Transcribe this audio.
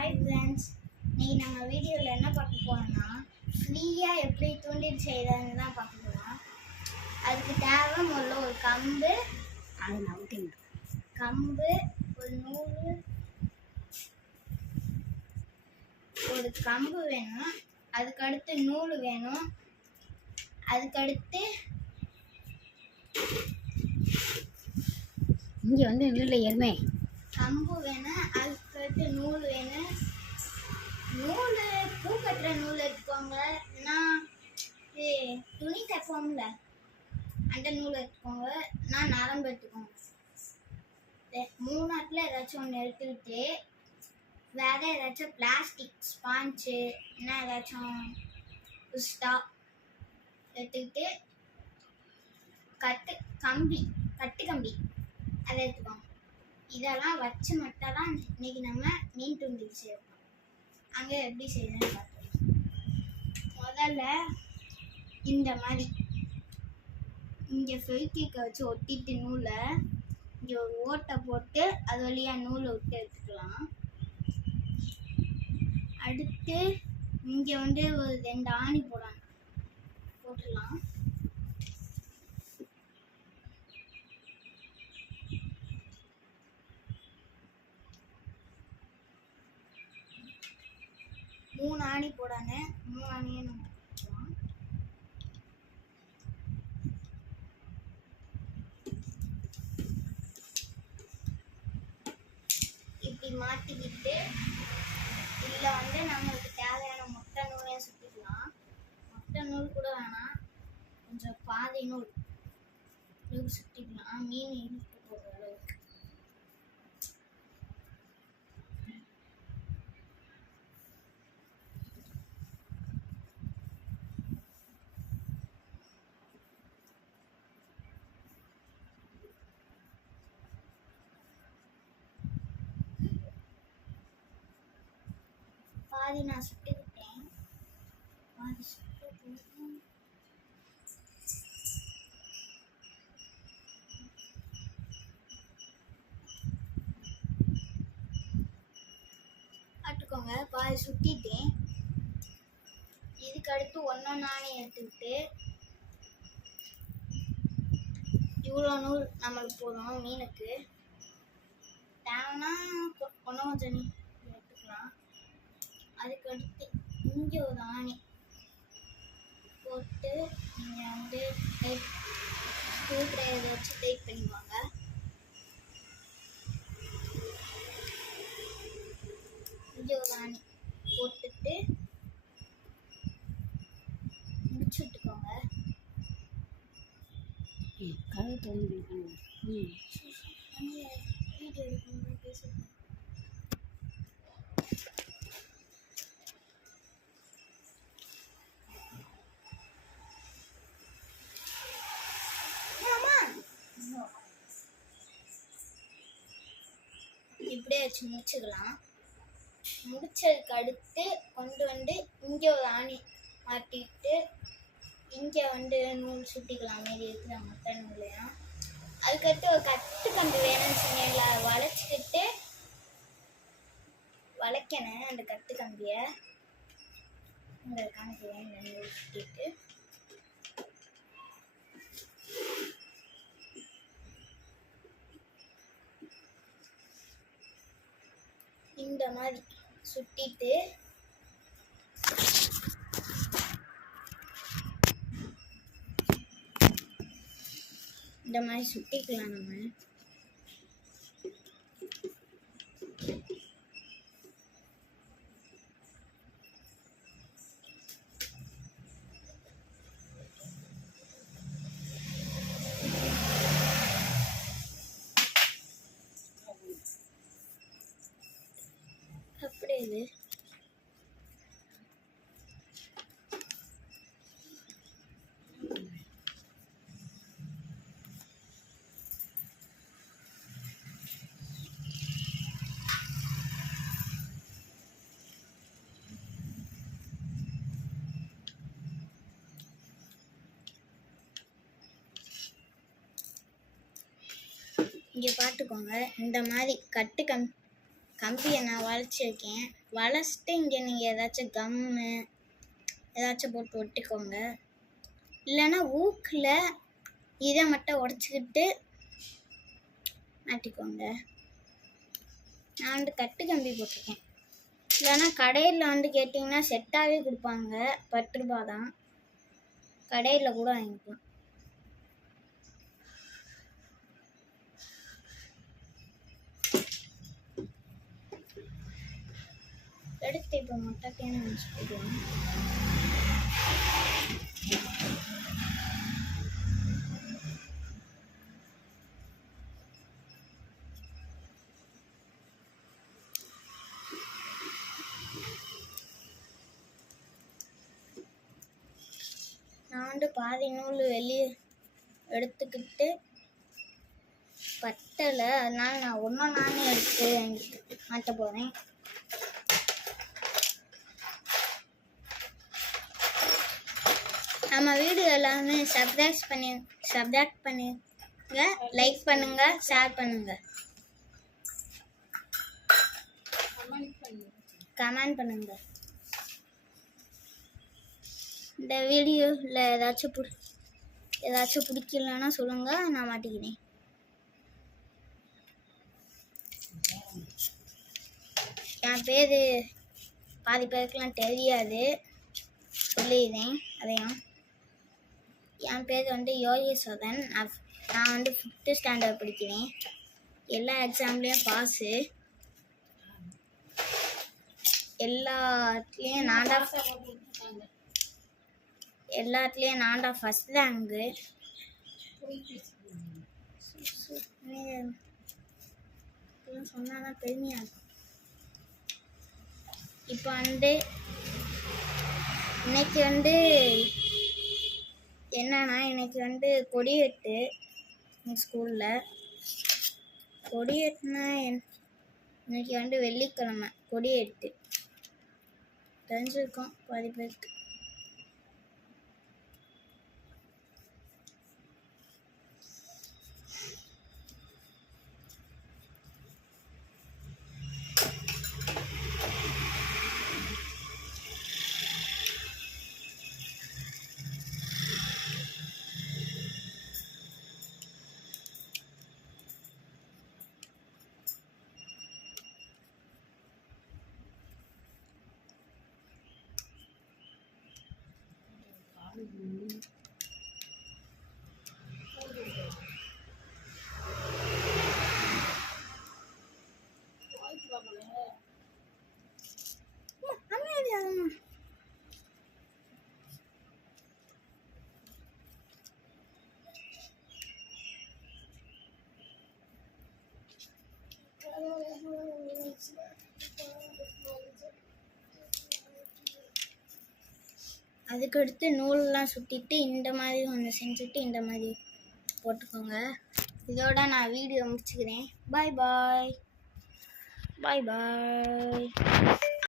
Hi friends, இன்னைக்கு நம்ம வீடியோவில் என்ன பார்க்க போகிறோம்னா ஃப்ரீயாக எப்படி தூண்டில் செய்கிறதுன்னு தான் பார்க்க போகிறோம். அதுக்கு தேவை முதல்ல ஒரு கம்பு, ஒரு நூல், ஒரு கம்பு வேணும். அதுக்கடுத்து நூல் வேணும். அதுக்கடுத்து இங்கே வந்து நூலில் எருமை கம்பு வேணும். அதுக்கடுத்து நூல் வேணும். நூல் பூ கட்டுற நூல் எடுத்துக்கோங்க, இல்லைன்னா இது துணி தைப்போம்ல அந்த நூல் எடுத்துக்கோங்க, நான் நரம்பு எடுத்துக்கோங்க. மூணாட்டில் ஏதாச்சும் ஒன்று எடுத்துக்கிட்டு வேறு ஏதாச்சும் பிளாஸ்டிக் ஸ்பாஞ்சு இல்லைன்னா ஏதாச்சும் புஸ்டா எடுத்துக்கிட்டு கட்டு கம்பி அதை எடுத்துக்கோங்க. இதெல்லாம் வச்சு மட்டும் தான் இன்னைக்கு நம்ம மீன் தூண்டில் செய்வோம். அங்கே எப்படி செய்யணும்னு பார்க்கலாம். முதல்ல இந்த மாதிரி இங்கே ஃபெவிக்விக்கை வச்சு ஒட்டிட்டு நூலை இங்கே ஒரு ஓட்டை போட்டு அது வழியாக நூலை விட்டு எடுத்துக்கலாம். அடுத்து இங்கே வந்து ஒரு 2 ஆணி போட்டுடலாம். மூணு ஆணி போடாங்க. 3 ஆணியை நம்ம போட்டுக்கலாம். இப்படி மாட்டிக்கிட்டு இதில் வந்து நம்மளுக்கு தேவையான மொட்டை நூலையும் சுற்றிக்கலாம். மொட்டை நூல் கூட வேணாம், கொஞ்சம் பாதி நூல் சுற்றிக்கலாம், மீன் இழுத்து போடுற அளவுக்கு. பாதி நான் சுட்டுக்கிட்டேன். பாதி சுட்டு பார்த்துக்கோங்க. பாதி சுட்டிட்டேன். இதுக்கு அடுத்து 1 நாணயம் எடுத்துக்கிட்டு இவ்வளோ நூல் நம்மளுக்கு போதும். மீனுக்கு தேவைன்னா கொஞ்சம் எடுத்துக்கலாம். அதுக்கடுத்து இங்கே ஒரு ஆணி போட்டு நீங்கள் வந்து ஸ்க்ரூ ட்ரைவர் வச்சு டைட் பண்ணிக்குவாங்க. இங்கே ஒரு ஆணி போட்டுட்டு முடிச்சு விட்டுக்கோங்க. வீடியோ எடுக்கணும் பேசுகிறேன். இப்படியே வச்சு முடிச்சுக்கலாம். முடிச்சதுக்கு அடுத்து கொண்டு வந்து இங்கே ஒரு ஆணி மாட்டிட்டு இங்கே வந்து நூல் சுட்டிக்கலாம். மாரி இருக்கிற மொத்த நூலையும். அதுக்கடுத்து ஒரு கட்டுக்கம்பி வேணும்னு சொன்னீங்களா, வளைச்சிக்கிட்டு வளைக்கணும். அந்த கட்டுக்கம்பியை இந்த காமிக்கிறேன். இந்த நூல் சுட்டிட்டு இந்த மாதிரி சுட்டிட்டு இந்த மாதிரி சுட்டிக்கலாம். நம்ம அப்படியே இது இங்கே பார்த்துக்கோங்க. இந்த மாதிரி கம்பியை நான் வளைச்சிருக்கேன். வளைச்சிட்டு இங்கே நீங்கள் ஏதாச்சும் கம்மு ஏதாச்சும் போட்டு ஒட்டிக்கோங்க. இல்லைன்னா ஊக்கில் இதை மட்டும் உடச்சிக்கிட்டு மாட்டிக்கோங்க. நான் வந்து கட்டு கம்பி போட்டிருக்கேன். இல்லைன்னா கடையில் வந்து கேட்டிங்கன்னா செட்டாகவே கொடுப்பாங்க, 10 ரூபா தான். கடையில் கூட வாங்கிக்கலாம். எடுத்து இப்போ மொட்டைக்கான வச்சு போடுவோம். நான் வந்து பாதி நூல் வெளியே எடுத்துக்கிட்டு பத்தலை, அதனால நான் ஒன்றும் நானே எடுத்து மாட்ட போகிறேன். நம்ம வீடியோ எல்லாமே சப்ஸ்கிரைப் பண்ணுங்க, லைக் பண்ணுங்க, ஷேர் பண்ணுங்க, கமெண்ட் பண்ணுங்க. இந்த வீடியோவில் ஏதாச்சும் பிடிக்கலன்னா சொல்லுங்க, நான் மாட்டிக்கிறேன். என் பேர் பாதி பேருக்குலாம் தெரியாது, சொல்லிடுறேன் அதையும். என் பேர் வந்து யோகேஸ்வரன். நான் வந்து 5th ஸ்டாண்டர்ட் படிக்கிறேன். எல்லா எக்ஸாம்லேயும் பாஸு. எல்லாத்துலேயும் நான் தான் ஃபஸ்ட் ரேங்கு. சொன்னால் தான் பெருமையாக இருக்கும். இப்போ வந்து இன்னைக்கு வந்து என்னன்னா, இன்னைக்கு வந்து கொடியேட்டு எங்கள் ஸ்கூலில். கொடியேட்டுனா இன்னைக்கு வந்து வெள்ளிக்கிழமை கொடியேட்டு தெரிஞ்சிருக்கோம் பாதி பேருக்கு. அதுக்கடுத்து நூலெலாம் சுற்றிட்டு இந்த மாதிரி ஒன்று செஞ்சுட்டு இந்த மாதிரி போட்டுக்கோங்க. இதோட நான் வீடியோ முடிச்சுக்கிறேன். பாய் பாய்.